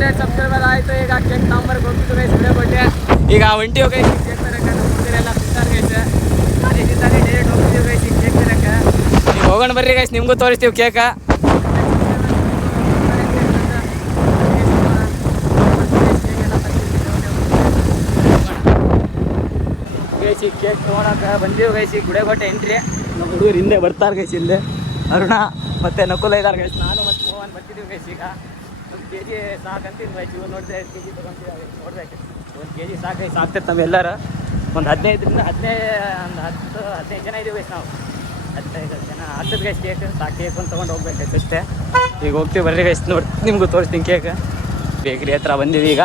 100 subscriber ಆಯಿತು. ಈಗ cake ನಂಬರ್ಗೆ ಹೋಗ್ತಿದ್ದು ಗೈಸ್ ವಿಡಿಯೋ ಕೊಟ್ಟೆ. ಈಗ ಒಂಟಿ ಹೋಗಿ ಕೇಕ್ ತರಕ್ಕೆ ಎಲ್ಲ ಫಿಕ್ಸಾರ್ ಗೈಸ್. ಕಾಲೇಜಿಂದಾನೆ ಡೈರೆಕ್ಟ್ ಹೋಗ್ತಿದ್ದೀವಿ ಗೈಸ್ ಈಗ ಕೇಕ್ ತರಕ್ಕೆ. ಈಗ ಹೋಗೋಣ ಬರ್ರಿ ಗೈಸ್, ನಿಮಗೂ ತೋರಿಸ್ತೀವಿ ಕೇಕ. ಗೈಸ್ ಈಗ ಕೇಕ್ ತೊಗೊಳಕ್ಕೆ ಬಂದೀವಿ ಗೈಸ್. ಈಗ ಗುಡೆಗೋಟೆ ಎಂಟ್ರಿ. ನಮ್ಮ ಹುಡುಗರು ಹಿಂದೆ ಬರ್ತಾರೆ ಗೈಸ್. ಇಲ್ಲೇ ಅರುಣ ಮತ್ತು ನಕುಲ ಇದ್ದಾರೆ ಗೈಸ್. ನಾನು ಮತ್ತು ಮೋಹನ್ ಬರ್ತಿದ್ದೀವಿ ಗೈಸ್. ಈಗ 1 kg ಸಾಕಂತೀನಿ ಗೈಸ್. ಇವಾಗ ನೋಡಿದ್ರೆ 5 kg ತೊಗೊಂತೀವಿ ನೋಡ್ಬೇಕು. 1 kg ಸಾಕು ಗೈಸ್. ಆಗ್ತೈತೆ ನಮ್ಮೆಲ್ಲರೂ ಒಂದು 15ರಿಂದ 15 ಜನ ಇದ್ದೀವಿ ಗೈಸ್. ನಾವು 15 ಜನ ಆಗ್ತದೆ ಗೈಸ್. ಕೇಕ್ ಸಾಕು ಕೇಕ್ ಒಂದು ತೊಗೊಂಡು ಹೋಗ್ಬೇಕು ಗೈಸ್ ಅಷ್ಟೇ. ಈಗ ಹೋಗ್ತೀವಿ ಬರ್ರಿ ಗೈಸ್. ನೋಡಿ ನಿಮಗೂ ತೋರಿಸ್ತೀನಿ ಕೇಕ್. ಬೇಕ್ರಿ ಹತ್ರ ಬಂದಿದ್ದೀವಿ. ಈಗ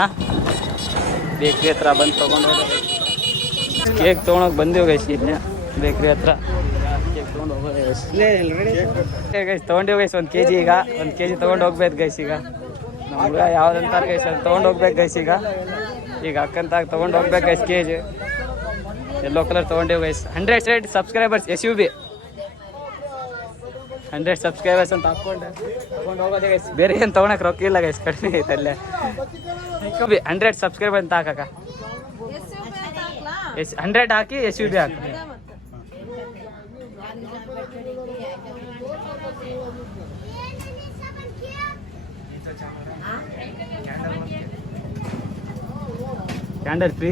ಬೇಕ್ರಿ ಹತ್ರ ಬಂದು ತೊಗೊಂಡು ಕೇಕ್ ತೊಗೊಳಕ್ಕೆ ಬಂದೀವಿ ಗೈಸ್. ಇಲ್ಲಿ ಬೇಕ್ರಿ ಹತ್ರ ಕೇಕ್ ತೊಗೊಂಡು ಹೋಗೋದು ಗೈಸ್. ಗೈಸ್ ತೊಗೊಂಡಿವಿ ಗೈಸ್ 1 kg. ಈಗ 1 kg ತೊಗೊಂಡು ಹೋಗ್ಬೇಕು ಗೈಸ್. ಈಗ ನಮ್ಮ ಹುಡುಗ ಯಾವ್ದಂತಾರೆ ಗೈಸ್ ಅದು ತೊಗೊಂಡು ಹೋಗ್ಬೇಕು ಗೈಸ್. ಈಗ ಅಕ್ಕಂತಾಗ ತೊಗೊಂಡು ಹೋಗ್ಬೇಕು ಗೈಸ್. kg ಯೆಲ್ಲೋ ಕಲರ್ ತೊಗೊಂಡಿವಿ ಗೈಸ್. 100 ಸಬ್ಸ್ಕ್ರೈಬರ್ಸ್ SUB 100 ಸಬ್ಸ್ಕ್ರೈಬರ್ಸ್ ಅಂತ ಹಾಕ್ಕೊಂಡು ತೊಗೊಂಡು ಹೋಗೋದೇ ಗೈಸ್. ಬೇರೆ ಏನು ತೊಗೊಳಕ್ಕೆ ರೊಕ್ಕ ಇಲ್ಲ ಗೈಸ್, ಕಡಿಮೆ ಐತೆ ಅಲ್ಲೇ. 100 ಸಬ್ಸ್ಕ್ರೈಬರ್ ಅಂತ ಹಾಕಕ್ಕ. 100 ಹಾಕಿ SUB ಹಾಕಿ. ಕ್ಯಾಂಡಲ್ ಫ್ರೀ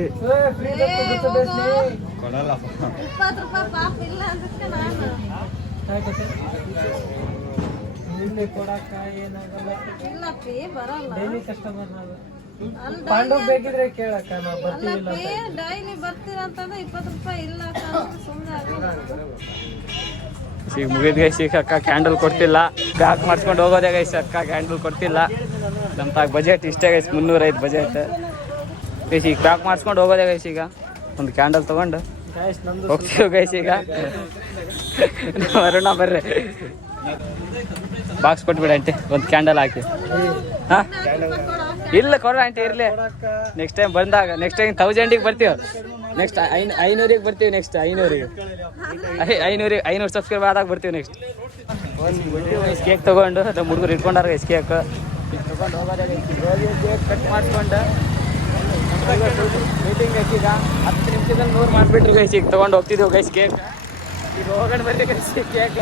ಕೊಡಲ್ಲ. 20 ರೂಪಾಯಿ ಪಾಪ ಇಲ್ಲ ಅದಕ್ಕೆ ನಾನು ನಿನ್ನೆ ಕೊಡಕ್ಕ ಏನಾಗಲ್ಲ. ಇಲ್ಲ ಪೇ ಬರಲ್ಲ. ಡೈಲಿ ಕಸ್ಟಮರ್ ನಾವು. ಪಾಂಡು ಬೇಕಿದ್ರೆ ಕೇಳಕ್ಕ ನಾವು ಬರ್ತೀವಿಲ್ಲ. ಡೈಲಿ ಬರ್ತೀರಂತಂದ್ರೆ 20 ರೂಪಾಯಿ ಇಲ್ಲ ಸುಮ್ಮನೆ ಆಗಲ್ಲ. ಈಗ ಮುಗಿದ ಗೈಸ್. ಈಗ ಅಕ್ಕ ಕ್ಯಾಂಡಲ್ ಕೊಡ್ತಿಲ್ಲ. ಪ್ಯಾಕ್ ಮಾಡಿಸ್ಕೊಂಡು ಹೋಗೋದೇ ಗೈಸ್. ಅಕ್ಕ ಕ್ಯಾಂಡಲ್ ಕೊಡ್ತಿಲ್ಲ. ನಮ್ಮ ತಾಗ ಬಜೆಟ್ ಇಷ್ಟೇ ಗೈಸ್, 305 ಬಜೆಟ್ ಗೈಸ್. ಈಗ ಪ್ಯಾಕ್ ಮಾಡಿಸ್ಕೊಂಡು ಹೋಗೋದೇ ಗೈಸ್. ಈಗ ಒಂದು ಕ್ಯಾಂಡಲ್ ತೊಗೊಂಡು ಹೋಗ್ತೀವಿ ಗೈಸ್. ಈಗ ಅರುಣ ಬರ್ರಿ ಬಾಕ್ಸ್ ಕೊಟ್ಬಿಡಿ ಆಂಟಿ, ಒಂದು ಕ್ಯಾಂಡಲ್ ಹಾಕಿ. ಹಾಂ ಇಲ್ಲ ಕೊಡ ಆಂಟಿ, ಇರಲಿ. ನೆಕ್ಸ್ಟ್ ಟೈಮ್ ಬಂದಾಗ, ನೆಕ್ಸ್ಟ್ ಟೈಮ್ 1000ಗೆ ಬರ್ತೀವಿ. ನೆಕ್ಸ್ಟ್ 500ಗೆ ಬರ್ತೀವಿ. ನೆಕ್ಸ್ಟ್ 500 ಸಬ್ಸ್ಕ್ರೈಬ್ ಆದಾಗ ಬರ್ತೀವಿ. ನೆಕ್ಸ್ಟ್ ಕೇಕ್ ತೊಗೊಂಡು ನಮ್ಮ ಹುಡುಗರು ಇಟ್ಕೊಂಡಾರ ಗೈಸ್. ಕೇಕ್ ತೊಗೊಂಡು ಹೋಗೋದೇ ಗೈಸ್. ಹೋಗಿ ಕೇಕ್ ಕಟ್ ಮಾಡಿಸ್ಕೊಂಡು ಮೀಟಿಂಗ್ ಗೈಸ್. ಈಗ 10 ನಿಮಿಷದಲ್ಲಿ 100 ಮಾಡಿಬಿಟ್ರು ಗೈಸ್. ಈಗ ತೊಗೊಂಡು ಹೋಗ್ತಿದ್ದೀವಿ ಗೈಸ್ ಕೇಕ್. ಈಗ ಹೋಗೋಣ ಬರ್ರಿ ಗೈಸ್. ಕೇಕ್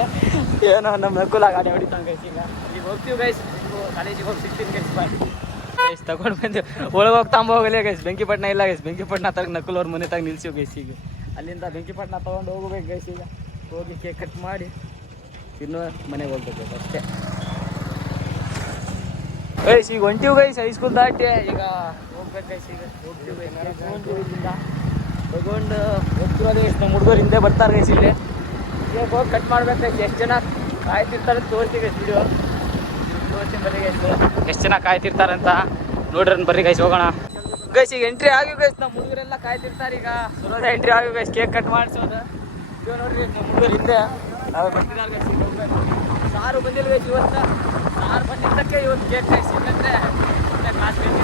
ಏನೋ ನಮ್ಮ ನಕುಲ ಗಾಡಿ ಹೊಡಿತಾನೆ ಗೈಸ್. ಈಗ ಹೋಗ್ತೀವಿ ಗೈಸ್. ಕಾಲೇಜಿಗೆ ಹೋಗಿ ಸಿಗ್ತೀನಿ ಗೈಸ್. Bye guys. ತೊಗೊಂಡು ಬಂದು ಒಳಗೆ ಹೋಗ್ತಾಂಬ ಹೋಗಲೇ ಗೈಸ್. ಬೆಂಕಿಪಟ್ಟಣ ಇಲ್ಲ ಗೈಸ್. ಬೆಂಕಿಪಟ್ಟಣ ತಗ ನಕುಲ್ ಅವ್ರ ಮನೆ ತಾಗ ನಿಲ್ಸಿವಿ ಗೈಸ್. ಈಗ ಅಲ್ಲಿಂದ ಬೆಂಕಿಪಟ್ಟಣ ತೊಗೊಂಡು ಹೋಗ್ಬೇಕು ಗೈಸ್. ಈಗ ಹೋಗಿ ಕೇಕ್ ಕಟ್ ಮಾಡಿ ಇನ್ನೂ ಮನೆಗೆ ಹೋಗ್ಬೇಕು ಅಷ್ಟೇ ಗೈಸ್. ಈಗ ಹೊಂಟಿವಿ ಗೈಸ್. ಹೈಸ್ಕೂಲ್ ದಾಟಿ ಈಗ ಹೋಗ್ಬೇಕು ಗೈಸ್. ಈಗ ಹೋಗ್ತೀವಿ ಗೈಸ್. ಇಲ್ಲಿಂದ ತಗೊಂಡು ಹೋಗ್ತಿರೋದು ಗೈಸ್. ನಮ್ಮ ಹುಡುಗರು ಹಿಂದೆ ಬರ್ತಾರೆ ಗೈಸ್. ಇಲ್ಲಿ ಕೇಕ್ ಹೋಗಿ ಕಟ್ ಮಾಡ್ಬೇಕು ಗೈಸ್. ಎಷ್ಟು ಜನ ಕಾಯ್ತಿರ್ತಾರೆ ತೋರಿಸ್ತೀವಿ ಗೈಸ್. ವಿಡಿಯೋ ತೋರಿಸ್ತೀನಿ ಬರ್ರಿ ಗೈಸ್. ಎಷ್ಟು ಜನ ಕಾಯ್ತಿರ್ತಾರಂತ ನೋಡ್ರಿ ಬರ್ರಿ ಗೈಸ್. ಹೋಗೋಣ ಗೈಸ್. ಈಗ ಎಂಟ್ರಿ ಆಗಿವಿ ಗೈಸ್. ನಮ್ಮ ಹುಡುಗರೆಲ್ಲ ಕಾಯ್ತಿರ್ತಾರೆ. ಈಗ ಸುಲಭ ಎಂಟ್ರಿ ಆಗಿವಿ ಗೈಸ್. ಕೇಕ್ ಕಟ್ ಮಾಡಿಸೋದು ಇದು ನೋಡ್ರಿ. ನಮ್ಮ ಹುಡುಗರು ಹಿಂದೆ ನಾವು ಬರ್ತಿದ್ದಾರೆ ಗೈಸ್. ಈಗ ಹೋಗ್ಬೇಕು. ಸಾರು ಬಂದಿಲ್ಲ ಗೈಸ್ ಇವತ್ತು. ಸಾರು ಬಂದಿದ್ದಕ್ಕೆ ಇವತ್ತು ಕೇಕ್ ಗೈಸ್. ಇಲ್ಲಂದ್ರೆ ಕ್ಲಾಸ್ ಏನೋ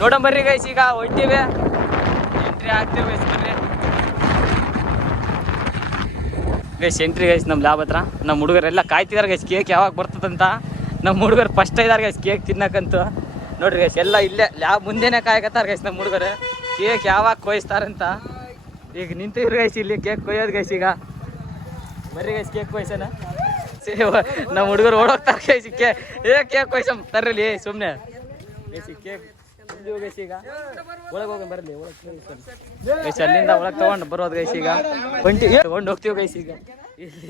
ನೋಡೋಣ ಬರ್ರಿ ಗೈಸ್. ಈಗ ಹೊಂಟಿವೆ ಎಂಟ್ರಿ ಆಗ್ತೀವಿ ಗೈಸ್. ಬರ್ರಿ ಗೈಸ್. ಎಂಟ್ರಿ ಗೈಸ್ ನಮ್ಮ ಲ್ಯಾಬ್ ಹತ್ರ. ನಮ್ಮ ಹುಡುಗರೆಲ್ಲ ಕಾಯ್ತಿದ್ದಾರೆ ಗೈಸ್. ಕೇಕ್ ಯಾವಾಗ ಬರ್ತದಂತ. ನಮ್ಮ ಹುಡುಗರು ಫಸ್ಟ್ ಇದ್ದಾರೆ ಗೈಸ್ ಕೇಕ್ ತಿನ್ನಕ್ಕಂತೂ. ನೋಡ್ರಿ ಗೈಸ್ ಎಲ್ಲ ಇಲ್ಲೇ ಲ್ಯಾಬ್ ಮುಂದೆನೇ ಕಾಯಕತ್ತಾರೆ ಗೈಸ್. ನಮ್ಮ ಹುಡುಗರು ಕೇಕ್ ಯಾವಾಗ ಕೊಯ್ಸ್ತಾರಂತ. ಈಗ ನಿಂತಿದ್ರು ಗೈಸ್ ಇಲ್ಲಿ ಕೇಕ್ ಕೊಯ್ಯೋದು ಗೈಸ್. ಈಗ ಬರ್ರಿ ಗೈಸ್ ಕೇಕ್ ಕೊಯ್ಸೋಣ. ನಮ್ಮ ಹುಡುಗರು ಓಡೋಗ್ತಾರೆ ಗೈಸ್. ಕೇಕ್ ಕೊಯ್ಸಮ್ ತರ್ರಲ್ಲಿ ಸುಮ್ಮನೆ ಗೈಸ್. Cake guys. ಈಗ ಒಳಗೆ ಹೋಗಿ ಬರಲಿ. ಒಳಗೆ ಗೈಸ್ ಅಲ್ಲಿಂದ ಒಳಗೆ ತೊಗೊಂಡು ಬರೋದು ಗೈಸ್. ಈಗ ತೊಗೊಂಡು ಹೋಗ್ತೀವಿ ಗೈಸ್. ಈಗ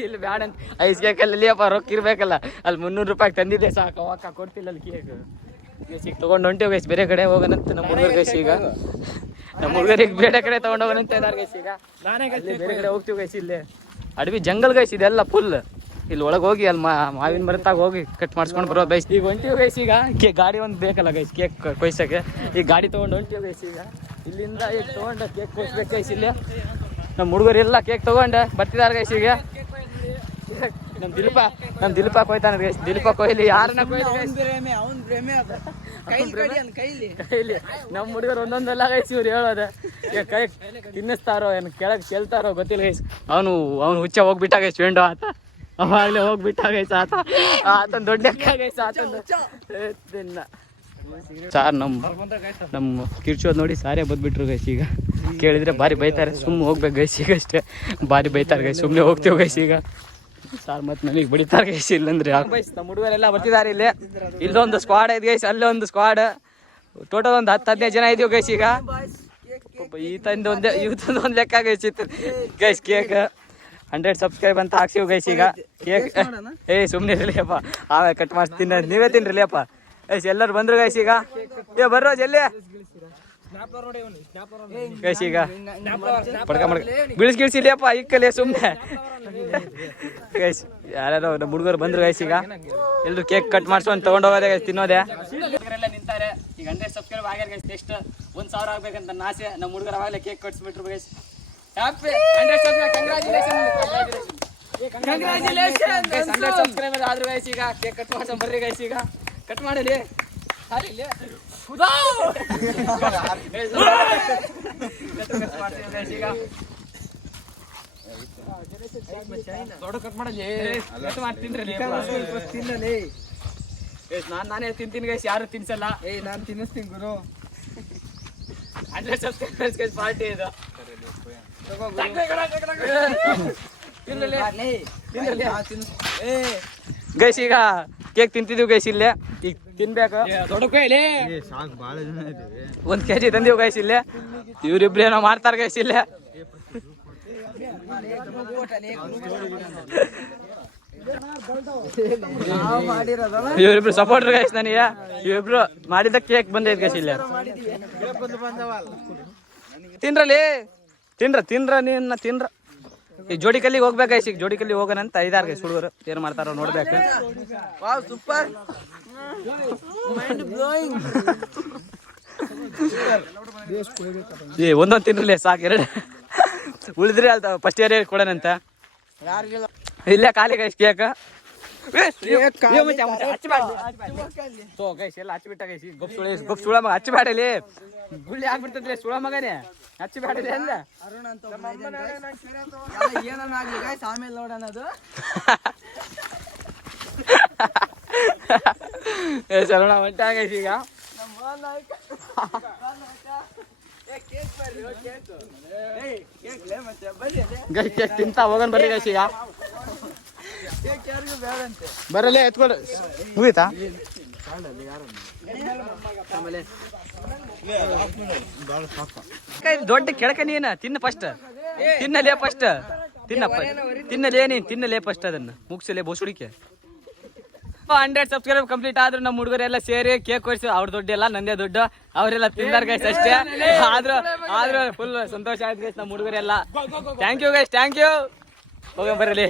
ಇಲ್ಲಿ ಬ್ಯಾಡ ಅಂತ ಐಸ್ ಕೇಕಲ್ಲಿ ಅಪ್ಪ ರೊಕ್ಕ ಇರಬೇಕಲ್ಲ. ಅಲ್ಲಿ 300 ರೂಪಾಯಿ ತಂದಿದ್ದೆ ಸಾಕು. ಅಕ್ಕ ಕೊಡ್ತಿಲ್ಲ ಅಲ್ಲಿ ಕೇಕ್ ಗೈಸ್. ಈಗ ತೊಗೊಂಡು ಹೊಂಟಿವಿ ಗೈಸ್. ಬೇರೆ ಕಡೆ ಹೋಗೋಣಂತ ನಮ್ಮ ಹುಡುಗರು ಗೈಸ್. ಈಗ ನಮ್ಮ ಹುಡುಗರಿಗೆ ಬೇರೆ ಕಡೆ ತೊಗೊಂಡು ಹೋಗೋಣಂತ ಇದ್ದಾರೆ ಗೈಸ್. ಈಗ ಬೇರೆ ಕಡೆ ಹೋಗ್ತೀವಿ ಗೈಸ್. ಇಲ್ಲಿ ಅಡವಿ ಜಂಗಲ್ ಗೈಸ್ ಇದೆಲ್ಲ ಫುಲ್. ಇಲ್ಲಿ ಒಳಗೆ ಹೋಗಿ ಅಲ್ಲಿ ಮಾವಿನ ಮರತಾಗ ಹೋಗಿ ಕಟ್ ಮಾಡಿಸ್ಕೊಂಡು ಬರೋದು ಗೈಸ್. ಈಗ ಹೊಂಟಿವಿ ಗೈಸ್. ಈಗ ಗಾಡಿ ಒಂದು ಬೇಕಲ್ಲ ಗೈಸ್ ಕೇಕ್ ಕೊಯ್ಸೋಕ್ಕೆ. ಈಗ ಗಾಡಿ ತೊಗೊಂಡು ಹೊಂಟಿವಿ ಗೈಸ್. ಈಗ ಇಲ್ಲಿಂದ ಈಗ ತೊಗೊಂಡು ಕೇಕ್ ಕೊಯ್ಸ್ಬೇಕು ಗೈಸ್. ಇಲ್ಲಿ ನಮ್ಮ ಹುಡುಗರೆಲ್ಲ ಕೇಕ್ ತೊಗೊಂಡು ಬರ್ತಿದ್ದಾರೆ ಗೈಸ್. ಈಗ ನಮ್ಮ ದಿಲೀಪ ಕೊಯ್ತಾನೆ ಗೈಸ್. ದಿಲೀಪ ಕೊಯ್ಲಿ ಯಾರನ್ನ ಕೈಲಿ ನಮ್ಮ ಹುಡುಗರು ಒಂದೊಂದೆಲ್ಲ ಗೈಸ್. ಇವ್ರು ಹೇಳೋದು ಕೈ ತಿನ್ನಿಸ್ತಾರೋ ಏನು ಕೆಳಗೆ ಚೆಲ್ತಾರೋ ಗೊತ್ತಿಲ್ಲ ಗೈಸ್. ಅವನು ಹುಚ್ಚ ಹೋಗ್ಬಿಟ್ಟ ಗೈಸ್. ವೆಂಡೋ ಆತ ಅವಾಗಲೇ ಹೋಗ್ಬಿಟ್ಟ ಗೈಸ್ ಆತನ ದೊಡ್ಡ ಲೆಕ್ಕ ಗೈಸ್ ಆತಂದು ಸಾರ್ ನಮ್ಮ ಕಿರ್ಚೋದು ನೋಡಿ ಸಾರೇ ಬಂದ್ಬಿಟ್ರು ಗೈಸ್. ಈಗ ಕೇಳಿದ್ರೆ ಭಾರಿ ಬೈತಾರೆ, ಸುಮ್ಮನೆ ಹೋಗ್ಬೇಕು ಗೈಸ್. ಈಗ ಅಷ್ಟೇ ಭಾರಿ ಬೈತಾರೆ ಗೈಸ್, ಸುಮ್ಮನೆ ಹೋಗ್ತೀವಿ ಗೈಸ್. ಈಗ ಸಾರ್ ಮತ್ತೆ ನಮಗೆ ಬಡಿತಾರೆ ಗೈಸ್, ಇಲ್ಲಂದ್ರೆ ಗೈಸ್ ನಮ್ಮ ಹುಡುಗರೆಲ್ಲ ಬರ್ತಿದ್ದಾರೆ. ಇಲ್ಲೊಂದು ಸ್ಕ್ವಾಡ್ ಐತೆ ಗೈಸ್, ಅಲ್ಲೊಂದು ಸ್ಕ್ವಾಡ್, ಟೋಟಲ್ ಒಂದು 10-15 ಜನ ಇದೀವಿ ಗೈಸ್. ಈಗ ಇವತ್ತೊಂದು ಲೆಕ್ಕ ಗೈಸ್ ಇತ್ತು ಗೈಸ್. ಕೇಕ್ 100 ಸಬ್ಸ್ಕ್ರೈಬ್ ಅಂತ ಹಾಕ್ಸಿವ್ ಗೈಸ್. ಈಗ ಕೇಕ್ ಸುಮ್ಮನೆ ಇರಲಿಯಪ್ಪ, ಆಮೇಲೆ ಕಟ್ ಮಾಡಿಸ್ತೀನಿ, ನೀವೇ ತಿನ್ರಿಲಿಯಪ್ಪ ಗೈಸ್. ಎಲ್ಲರೂ ಬಂದ್ರು ಗೈಸ್. ಈಗ ಬರ್ರೋ ಜಲ್ಲೆ ಗೈಸ್. ಈಗ ಪಡ್ಕ ಬೀಳಿಸ್ಗಿಳಿಸಿಲಿಯಪ್ಪ ಇಕ್ಕಲೆ ಸುಮ್ಮನೆ ಗೈಸ್. ಯಾರ್ಯಾರು ನಮ್ಮ ಹುಡುಗರು ಬಂದ್ರು ಗೈಸ್. ಈಗ ಎಲ್ಲರೂ ಕೇಕ್ ಕಟ್ ಮಾಡ್ಸ್ಕೊಂಡು ತಗೊಂಡೋಗೋದೆ ಗೈಸ್, ತಿನ್ನೋದೆ. ಹುಡುಗರೆಲ್ಲ ನಿಂತಾರೆ. ಈಗ 100 ಸಬ್ಸ್ಕ್ರೈಬ್ ಆಗ್ಯಾರ ಗೈಸ್. ನೆಕ್ಸ್ಟ್ 1000 ಆಗ್ಬೇಕಂತ ನನ್ನ ಆಸೆ. ನಮ್ಮ ಹುಡುಗರು ಅವಾಗಲೇ ಕೇಕ್ ಕಟ್ಸ್ಬಿಟ್ರು guys. Happy 100 subscribe, congratulation 100 subscriber ಆದ್ರು ಗೈಸ್. ಈಗ ಕೇಕ್ ಕಟ್ ಮಾಡ್ಸೋಣ ಬರ್ರಿ ಗೈಸ್. ಈಗ ಕಟ್ ಮಾಡಲಿ ನಾನೇ ತಿಂತೀನಿ ಗೈಸ್, ಯಾರು ತಿನ್ಸಲ್ಲ. ನಾನು ತಿನ್ನಿಸ್ತೀನಿ ಗುರು. 100 ಸಬ್ಸ್ಕ್ರೈಬರ್ಸ್ ಗೈಸ್ ಪಾರ್ಟಿ ಇದು. ಗೈಸ್ ಈಗ ಕೇಕ್ ತಿಂತಿದೀವಿ ಗೈಸ್. ಇಲ್ಲೇ ಈಗ ತಿನ್ಬೇಕು. 1 kg ತಂದೀವಿ ಗೈಸ್. ಇಲ್ಲೇ ಇವ್ರಿಬ್ರು ಏನೋ ಮಾಡ್ತಾರ ಗೈಸ್. ಇಲ್ಲೇ ಇವರಿಬ್ರು ಸಪೋರ್ಟರ್ ಗೈಸ್ ನನಗೆ. ಇವರಿಬ್ರು ಮಾಡಿದ ಕೇಕ್ ಬಂದೈತೆ ಗೈಸ್. ಇಲ್ಲೇ ತಿನ್ರ ನಿನ್ನ ತಿನ್ರ. ಈ ಜೋಡಿ ಕಲ್ಲಿಗೆ ಹೋಗ್ಬೇಕು ಗೈಸ್. ಈಗ ಜೋಡಿ ಕಲ್ಲಿಗೆ ಹೋಗೋಣ ಅಂತ ಇದಾರ ಗೈಸ್ ಹುಡುಗರು. ಏನ್ ಮಾಡ್ತಾರೋ ನೋಡ್ಬೇಕು. ಸೂಪರ್ ಒಂದೊಂದು ತಿನ್ರಲಿ ಸಾಕು, 2 ಉಳಿದ್ರೆ ಅಲ್ತ ಫಸ್ಟ್ ಇಯರ್ ಕೊಡೋಣಂತ. ಇಲ್ಲೇ ಖಾಲಿ ಗೈಸ್ ಕೇಕ್. ಗೈಸ್ ಎಲ್ಲ ಹಚ್ಚಿಬಿಟ್ಟ ಗೈಸ್. ಗೊಬ್ಬ ಸುಳ ಮಗ ಹಚ್ಚಿಬೇಡಲಿ, ಗುಳ್ಳಿ ಆಗ್ಬಿಡ್ತದ್ರಿ ಸುಳ ಮಗನೇ. ಹಚ್ಚಿಬೇಡಲಿ ಅಂದ ಏನಾಗ್ಲಿ ಗೈಸ್, ಆಮೇಲೆ ನೋಡೋಣ ಅದು. ಚಲೋಣ ಹೊಂಟ ಗೈಸ್. ಈಗ ಗೈಸ್ ಕೇಕ್ ತಿಂತ ಹೋಗೋಣ ಬರ್ರಿ ಗೈಸ್. ಈಗ ಬರಲೇ ಎತ್ಕೊಡು. ಮುಗೀತಾ ದೊಡ್ಡ ಕೆಳಕ ನೀನ ತಿನ್ನ ಫಸ್ಟ್. ತಿನ್ನಲೇ ಫಸ್ಟ್ ತಿನ್ನಲೇ ನೀನ್ ತಿನ್ನಲೇ ಫಸ್ಟ್. ಅದನ್ನ ಮುಗಿಸಲೇ ಬೋಸುಡಿಕೆ. 100 ಸಬ್ಸ್ಕ್ರೈಬ್ ಕಂಪ್ಲೀಟ್ ಆದ್ರು ನಮ್ಮ ಹುಡುಗರೆಲ್ಲ ಸೇರಿ ಕೇಕ್ ಕೊಡಿಸಿ. ಅವ್ರ ದುಡ್ಡು ಎಲ್ಲ ನಂದೇ ದುಡ್ಡು. ಅವರೆಲ್ಲ ತಿಂದಾರ ಗೈಸ್ ಅಷ್ಟೇ. ಆದ್ರೂ ಫುಲ್ ಸಂತೋಷ ಆಯ್ತು ಗೈಸ್ ನಮ್ಮ ಹುಡುಗರೆಲ್ಲ. Thank you guys, thank you. ಹೋಗ ಬರಲಿ.